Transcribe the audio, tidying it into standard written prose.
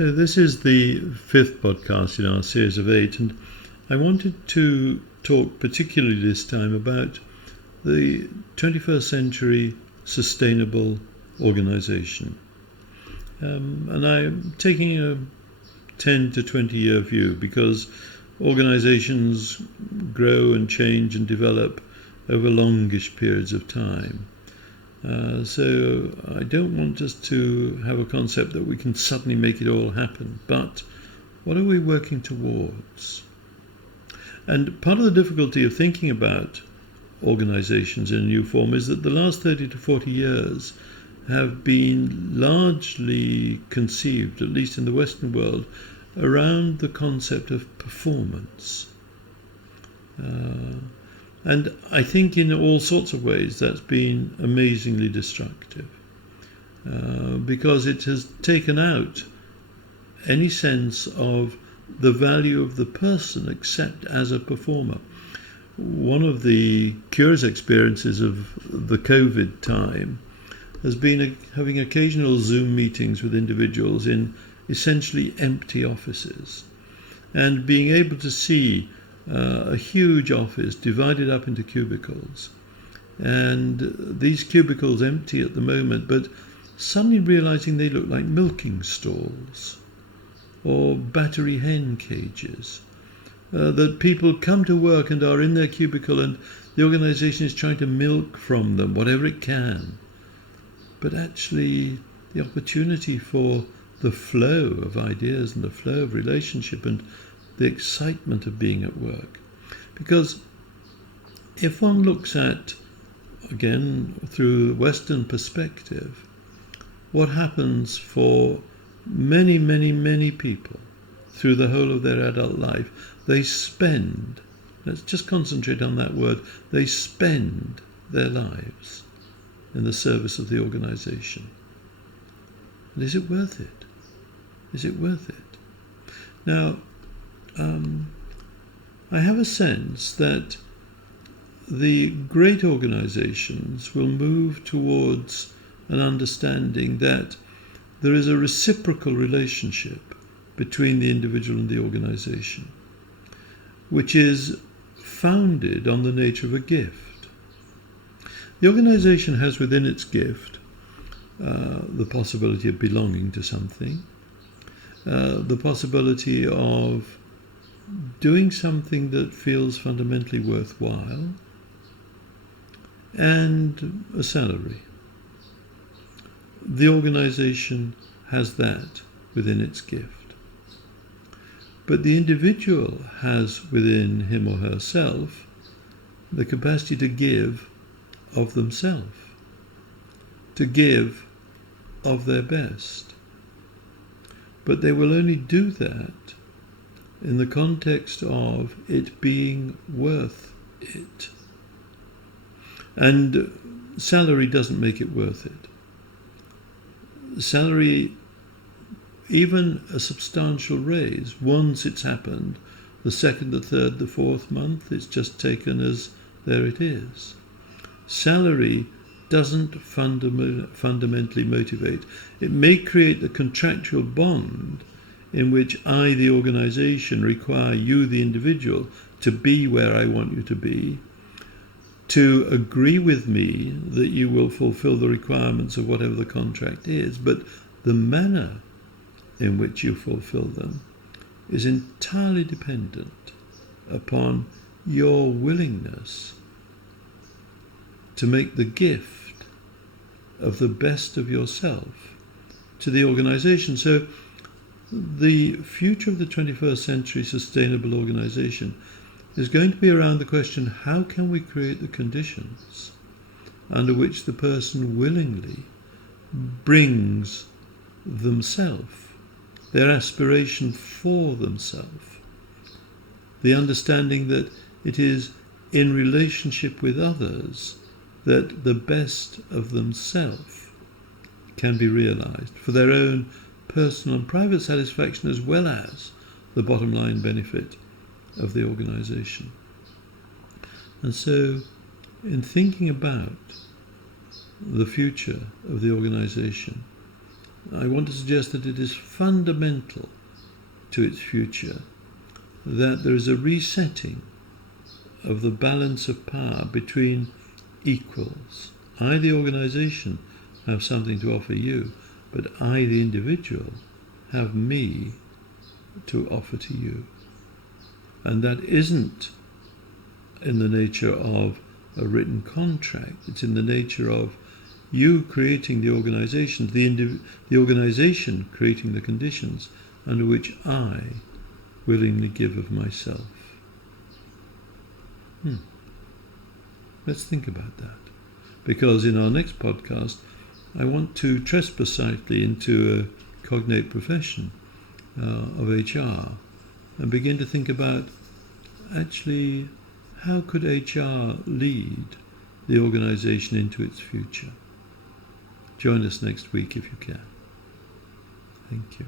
So this is the fifth podcast in our series of 8, and I wanted to talk particularly this time about the 21st century sustainable organisation. And I'm taking a 10 to 20 year view because organisations grow and change and develop over longish periods of time. So I don't want us to have a concept that we can suddenly make it all happen, but what are we working towards? And part of the difficulty of thinking about organisations in a new form is that the last 30 to 40 years have been largely conceived, at least in the Western world, around the concept of performance. And I think in all sorts of ways that's been amazingly destructive because it has taken out any sense of the value of the person except as a performer. One of the curious experiences of the COVID time has been having occasional Zoom meetings with individuals in essentially empty offices and being able to see a huge office divided up into cubicles, and these cubicles empty at the moment, but suddenly realizing they look like milking stalls or battery hen cages, that people come to work and are in their cubicle and the organisation is trying to milk from them whatever it can, but actually the opportunity for the flow of ideas and the flow of relationship and the excitement of being at work. Because if one looks at, again, through Western perspective, what happens for many, many, many people through the whole of their adult life, they spend, let's just concentrate on that word, they spend their lives in the service of the organisation. And is it worth it? Is it worth it? Now, I have a sense that the great organisations will move towards an understanding that there is a reciprocal relationship between the individual and the organisation, which is founded on the nature of a gift. The organisation has within its gift the possibility of belonging to something, the possibility of doing something that feels fundamentally worthwhile, and a salary. The organisation has that within its gift. But the individual has within him or herself the capacity to give of themselves, to give of their best. But they will only do that in the context of it being worth it. And salary doesn't make it worth it. Salary, even a substantial raise, once it's happened, the second, the third, the fourth month, it's just taken as there it is. Salary doesn't fundamentally motivate. It may create the contractual bond in which I, the organisation, require you, the individual, to be where I want you to be, to agree with me that you will fulfil the requirements of whatever the contract is, but the manner in which you fulfil them is entirely dependent upon your willingness to make the gift of the best of yourself to the organisation. So the future of the 21st century sustainable organisation is going to be around the question, how can we create the conditions under which the person willingly brings themselves, their aspiration for themselves, the understanding that it is in relationship with others that the best of themselves can be realised for their own personal and private satisfaction as well as the bottom line benefit of the organisation. And so in thinking about the future of the organisation, I want to suggest that it is fundamental to its future that there is a resetting of the balance of power between equals. I, the organisation, have something to offer you, but I, the individual, have me to offer to you. And that isn't in the nature of a written contract. It's in the nature of you creating the organisation, the organisation creating the conditions under which I willingly give of myself. Let's think about that. Because in our next podcast, I want to trespass slightly into a cognate profession of HR and begin to think about actually how could HR lead the organisation into its future. Join us next week if you can. Thank you.